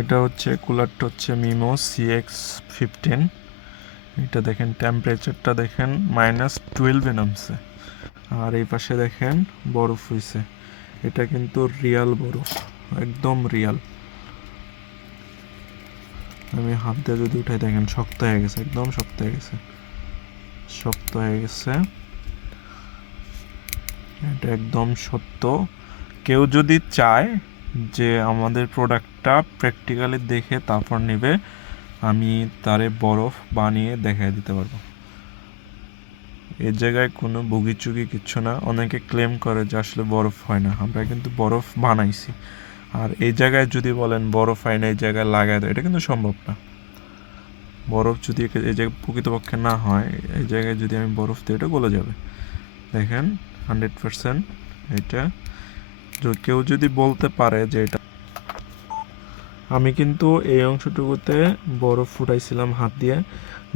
এটা হচ্ছে কুলারটা হচ্ছে মিমো CX15। এটা দেখেন টেম্পারেচারটা দেখেন -12 নামছে। আর এই পাশে দেখেন বরফ হইছে। এটা কিন্তু রিয়াল বরফ, একদম রিয়াল। আমি হাত দিয়ে যদি উঠাই দেখেন শক্ত হয়ে গেছে, একদম শক্ত হয়ে গেছে, শক্ত হয়ে গেছে। এটা একদম সত্য। কেউ যদি চায় যে আমাদের প্রোডাক্টটা প্র্যাকটিক্যালি দেখে তারপর নেবে, আমি তারে বরফ বানিয়ে দেখাই দিতে পারবো। এর জায়গায় কোনো বুগিচুগি কিচ্ছু না। অনেকে ক্লেম করে যে আসলে বরফ হয় না, আমরা কিন্তু বরফ বানাইছি। আর এই জায়গায় যদি বলেন বরফ হয় না, এই জায়গায় লাগায় দেয়, এটা কিন্তু সম্ভব না। বরফ যদি এই জায়গায় প্রকৃতপক্ষে না হয়, এই জায়গায় যদি আমি বরফ দিই এটা গলে যাবে। দেখেন 100% এটা। কেউ যদি বলতে পারে যে এটা, আমি কিন্তু এই অংশটুকুতে বরফ ফুটাইছিলাম হাত দিয়ে।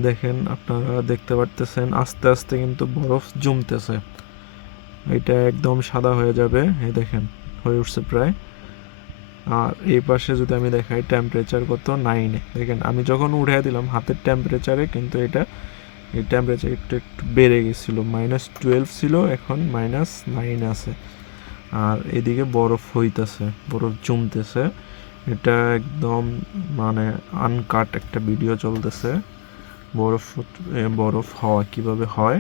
দেখেন আপনারা দেখতে পারতেছেন আস্তে আস্তে কিন্তু বরফ জমতেছে। এটা একদম সাদা হয়ে যাবে, এই দেখেন হয়ে উঠছে প্রায়। আর এই পাশে যদি আমি দেখাই টেম্পারেচার কত 9, দেখেন আমি যখন উঠিয়ে দিলাম হাতের টেম্পারেচারে কিন্তু এটা এই টেম্পারেচার একটু একটু বেড়ে গেছিলো, -12 ছিল, এখন -9 আছে। আর এদিকে বরফ হইতেছে, বরফ জমতেছে। এটা একদম মানে আনকাট একটা ভিডিও চলতেছে বরফ বরফ হওয়া কিভাবে হয়।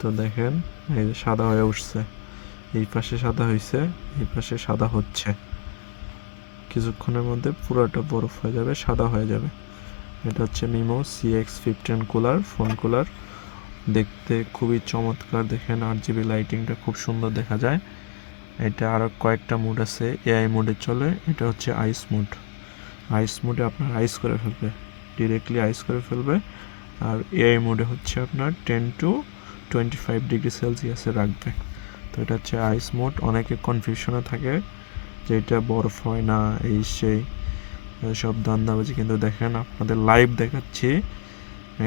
তো দেখেন এই যে সাদা হয়ে উঠছে, এই পাশে সাদা হয়েছে, এই পাশে সাদা হচ্ছে। কিছুক্ষণের মধ্যে পুরোটা বরফ হয়ে যাবে, সাদা হয়ে যাবে। এটা হচ্ছে MIMO CX15 cooler, phone cooler. দেখতে খুবই চমৎকার। দেখেন RGB লাইটিংটা খুব সুন্দর দেখা যায়। এটা আরও কয়েকটা মুড আছে, AI মোডে চলে। এটা হচ্ছে আইস মোড। আইস মোডে আপনার আইস করে ফেলবে, ডিরেক্টলি আইস করে ফেলবে। আর AI মোডে হচ্ছে আপনার 10 to 25 ডিগ্রি সেলসিয়াসে রাখবে। তো এটা হচ্ছে আইস মোড। অনেকে কনফিউশনে থাকে যে এটা বরফ হয় না, এই সেই সব ধান্দাবাজি। কিন্তু দেখেন আপনাদের লাইভ দেখাচ্ছি,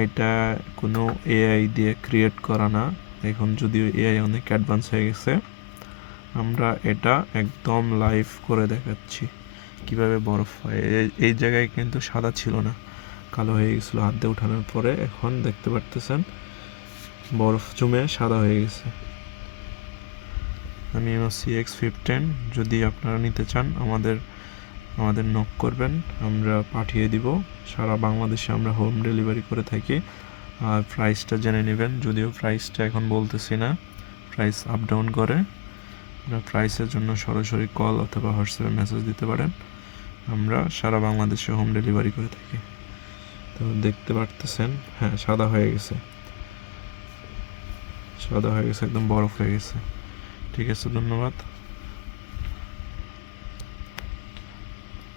এটা কোনো AI দিয়ে ক্রিয়েট করা না। এখন যদিও AI অনেক অ্যাডভান্স হয়ে গেছে, আমরা এটা একদম লাইভ করে দেখাচ্ছি কিভাবে বরফ হয়। এই জায়গায় কিন্তু সাদা ছিল না, কালো হয়ে গেছিলো হাত দিয়ে উঠানোর পরে। এখন দেখতে পারতেছেন বরফ জমে সাদা হয়ে গেছে। আমি CX15, যদি আপনারা নিতে চান আমাদের নক করবেন, আমরা পাঠিয়ে দিব। সারা বাংলাদেশে আমরা হোম ডেলিভারি করে থাকি। আর প্রাইসটা জেনে নেবেন, যদিও প্রাইসটা এখন বলতেছি না, প্রাইস আপ ডাউন করে। প্রাইসের জন্য সরাসরি কল অথবা হোয়াটসঅ্যাপে মেসেজ দিতে পারেন। আমরা সারা বাংলাদেশে হোম ডেলিভারি করে থাকি। তো দেখতে পারতেছেন হ্যাঁ সাদা হয়ে গেছে, সাদা হয়ে গেছে, একদম বরফ হয়ে গেছে। ঠিক আছে, ধন্যবাদ।